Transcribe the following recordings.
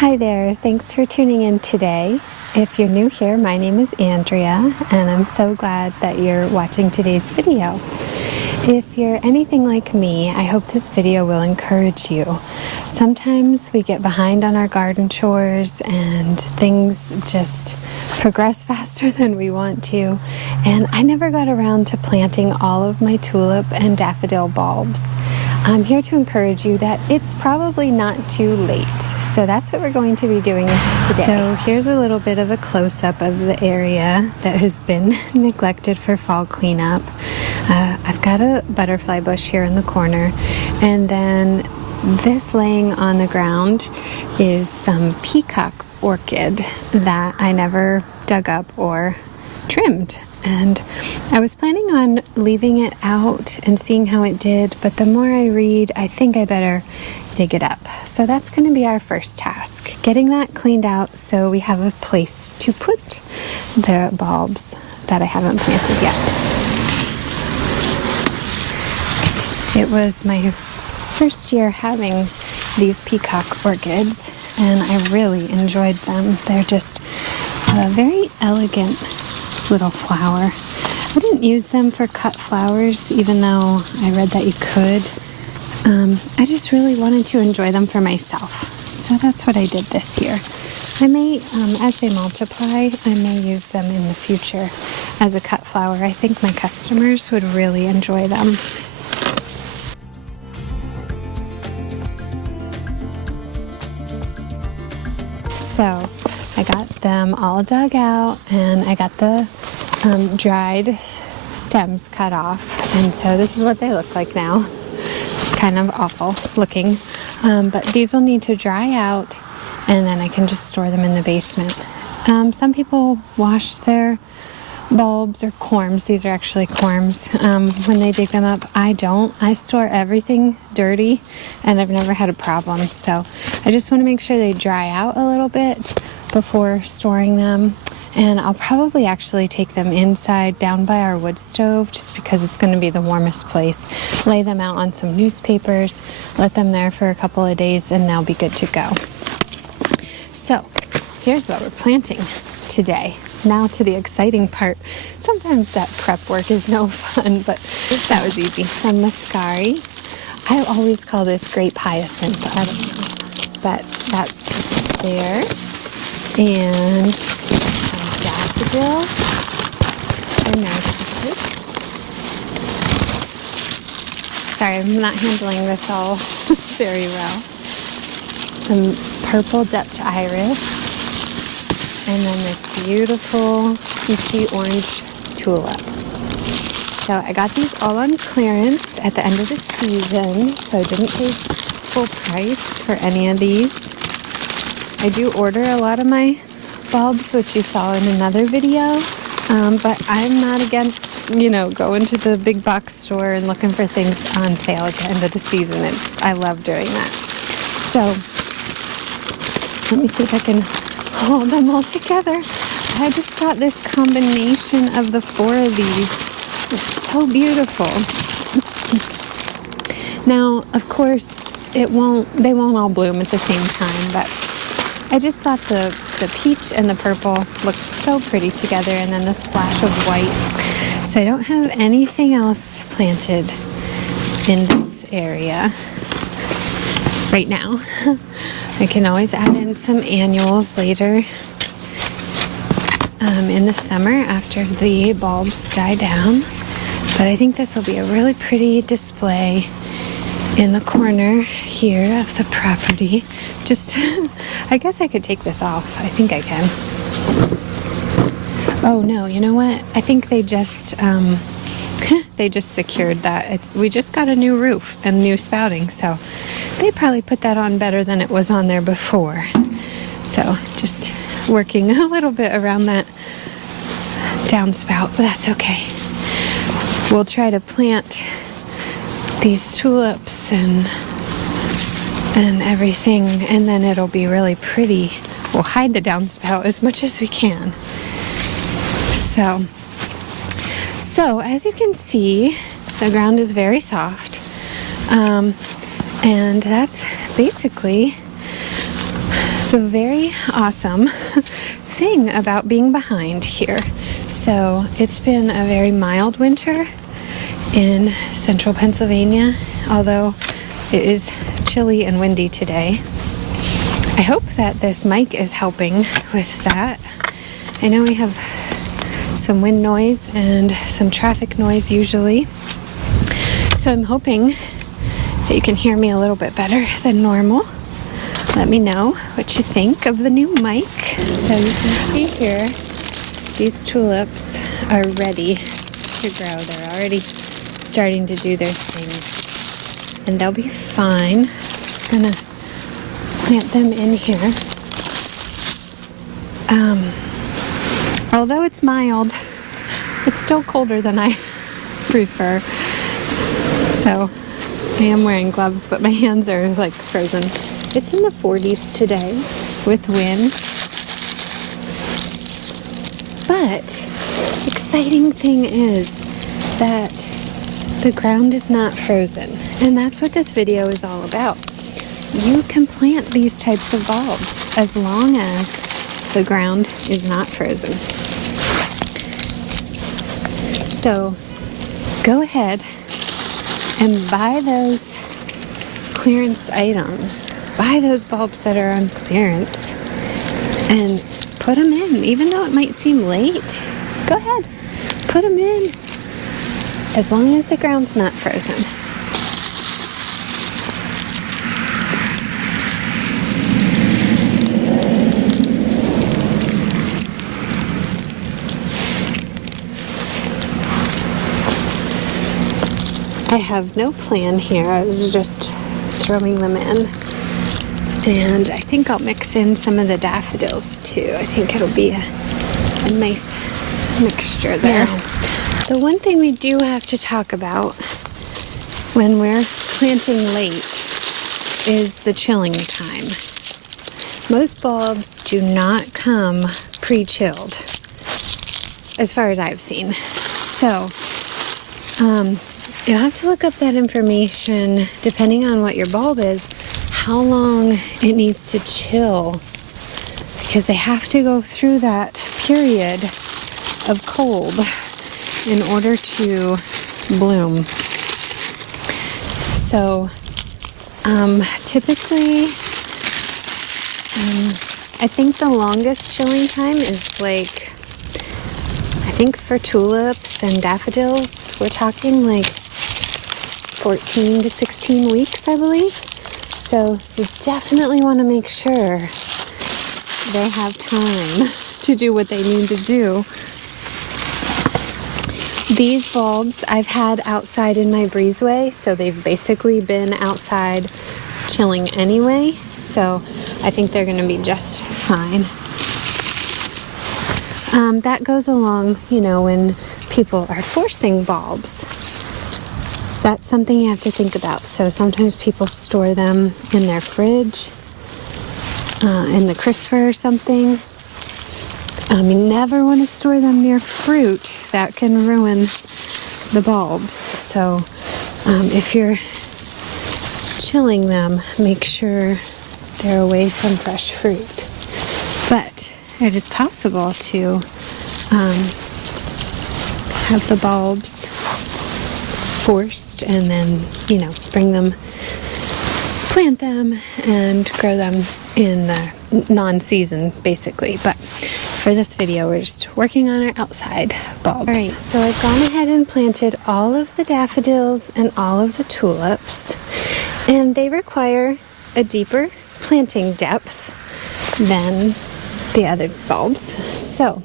Hi there, thanks for tuning in today. If you're new here, my name is Andrea, and I'm so glad that you're watching today's video. If you're anything like me, I hope this video will encourage you. Sometimes we get behind on our garden chores and things just progress faster than we want to, and I never got around to planting all of my tulip and daffodil bulbs. I'm here to encourage you that it's probably not too late. So that's what we're going to be doing today. So here's a little bit of a close-up of the area that has been neglected for fall cleanup. I've got a butterfly bush here in the corner, and then this laying on the ground is some peacock orchid that I never dug up or trimmed. And I was planning on leaving it out and seeing how it did, but the more I read, I think I better dig it up. So that's going to be our first task, getting that cleaned out so we have a place to put the bulbs that I haven't planted yet. It was my first year having these peacock orchids, and I really enjoyed them. They're just a very elegant little flower. I didn't use them for cut flowers, even though I read that you could. I just really wanted to enjoy them for myself. So that's what I did this year. I may, as they multiply, I may use them in the future as a cut flower. I think my customers would really enjoy them. So I got them all dug out, and I got the dried stems cut off, and so this is what they look like now. Kind of awful looking, but these will need to dry out, and then I can just store them in the basement. Some people wash their bulbs or corms. These are actually corms when they dig them up. I don't. I store everything dirty, and I've never had a problem. So I just want to make sure they dry out a little bit before storing them. And I'll probably actually take them inside down by our wood stove, just because it's going to be the warmest place. Lay them out on some newspapers, let them there for a couple of days, and they'll be good to go. So here's what we're planting today. Now to the exciting part. Sometimes that prep work is no fun, but that was easy. Some muscari. I always call this grape hyacinth. I don't know, but that's there. And some daffodils. They're narcissus. Sorry, I'm not handling this all very well. Some purple Dutch iris. And then this beautiful peachy orange tulip. So I got these all on clearance at the end of the season, so I didn't pay full price for any of these. I do order a lot of my bulbs, which you saw in another video, but I'm not against, going to the big box store and looking for things on sale at the end of the season. I love doing that. So let me see if I can hold them all together. I just got this combination of the 4 of these. It's so beautiful. Now, of course, they won't all bloom at the same time, but I just thought the peach and the purple looked so pretty together, and then the splash of white. So I don't have anything else planted in this area right now. I can always add in some annuals later in the summer after the bulbs die down. But I think this will be a really pretty display in the corner here of the property. Just, I guess I could take this off. I think I can. Oh no, you know what? I think they just secured that. We just got a new roof and new spouting, so they probably put that on better than it was on there before. So just working a little bit around that downspout, but that's okay. We'll try to plant these tulips and everything, and then it'll be really pretty. We'll hide the downspout as much as we can. So as you can see, the ground is very soft. And that's basically the very awesome thing about being behind here. So it's been a very mild winter in central Pennsylvania, although it is chilly and windy today. I hope that this mic is helping with that. I know we have some wind noise and some traffic noise usually, so I'm hoping that you can hear me a little bit better than normal. Let me know what you think of the new mic. So you can see here, these tulips are ready to grow. They're already starting to do their thing, and they'll be fine. I'm just gonna plant them in here. Although it's mild, it's still colder than I prefer. So I am wearing gloves, but my hands are like frozen. It's in the 40s today with wind. But exciting thing is that the ground is not frozen. And that's what this video is all about. You can plant these types of bulbs as long as the ground is not frozen. So go ahead and buy those clearance items. Buy those bulbs that are on clearance and put them in. Even though it might seem late, go ahead, put them in as long as the ground's not frozen. I have no plan here. I was just throwing them in. And I think I'll mix in some of the daffodils too. I think it'll be a nice mixture there. Yeah. The one thing we do have to talk about when we're planting late is the chilling time. Most bulbs do not come pre-chilled, as far as I've seen. So, you'll have to look up that information depending on what your bulb is, how long it needs to chill, because they have to go through that period of cold in order to bloom. So typically I think the longest chilling time is like, I think for tulips and daffodils we're talking like 14 to 16 weeks, I believe. So you definitely want to make sure they have time to do what they need to do. These bulbs I've had outside in my breezeway, so they've basically been outside chilling anyway. So I think they're going to be just fine. That goes along, you know, when people are forcing bulbs. That's something you have to think about. So sometimes people store them in their fridge, in the crisper or something. You never want to store them near fruit. That can ruin the bulbs. So if you're chilling them, make sure they're away from fresh fruit. But it is possible to have the bulbs forced and then, you know, bring them, plant them and grow them in the non-season basically. But for this video we're just working on our outside bulbs. Alright, so I've gone ahead and planted all of the daffodils and all of the tulips, and they require a deeper planting depth than the other bulbs. So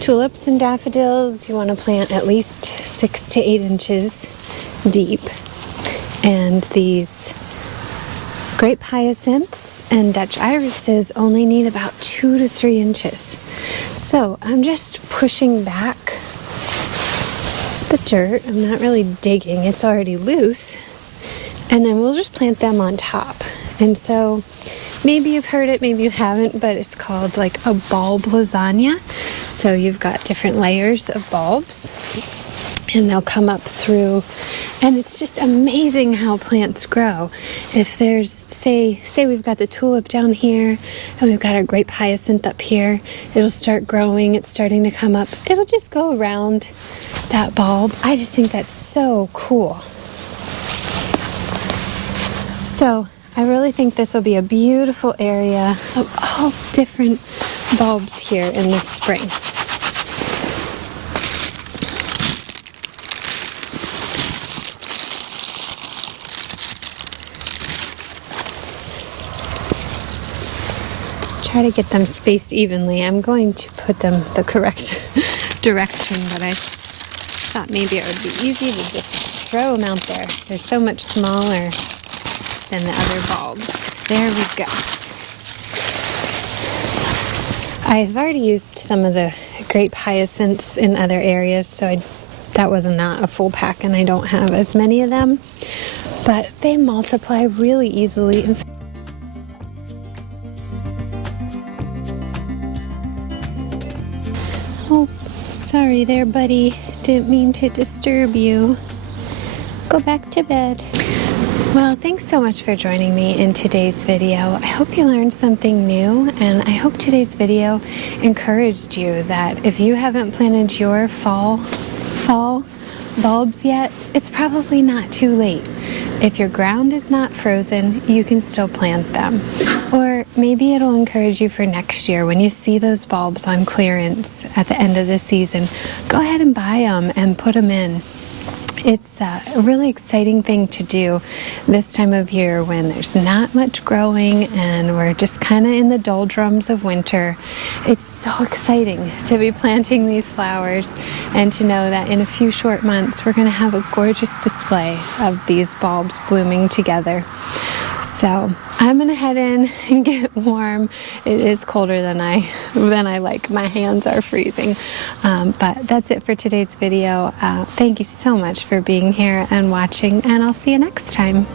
tulips and daffodils, you want to plant at least 6 to 8 inches deep. And these grape hyacinths and Dutch irises only need about 2 to 3 inches. So I'm just pushing back the dirt. I'm not really digging, it's already loose. And then we'll just plant them on top. And so maybe you've heard it, maybe you haven't, but it's called like a bulb lasagna. So you've got different layers of bulbs, and they'll come up through, and it's just amazing how plants grow. If there's, say we've got the tulip down here and we've got our grape hyacinth up here, it'll start growing, it's starting to come up, it'll just go around that bulb. I just think that's so cool. So I really think this will be a beautiful area of all different bulbs here in the spring. Try to get them spaced evenly. I'm going to put them the correct direction, but I thought maybe it would be easy to just throw them out there. They're so much smaller than the other bulbs. There we go. I've already used some of the grape hyacinths in other areas, so that was not a full pack and I don't have as many of them, but they multiply really easily. Oh, sorry there, buddy. Didn't mean to disturb you. Go back to bed. Well, thanks so much for joining me in today's video. I hope you learned something new, and I hope today's video encouraged you that if you haven't planted your fall bulbs yet, it's probably not too late. If your ground is not frozen, you can still plant them. Or maybe it'll encourage you for next year when you see those bulbs on clearance at the end of the season. Go ahead and buy them and put them in. It's a really exciting thing to do this time of year when there's not much growing and we're just kind of in the doldrums of winter. It's so exciting to be planting these flowers and to know that in a few short months we're going to have a gorgeous display of these bulbs blooming together. So I'm gonna head in and get warm. It is colder than I like. My hands are freezing. But that's it for today's video. Thank you so much for being here and watching, and I'll see you next time.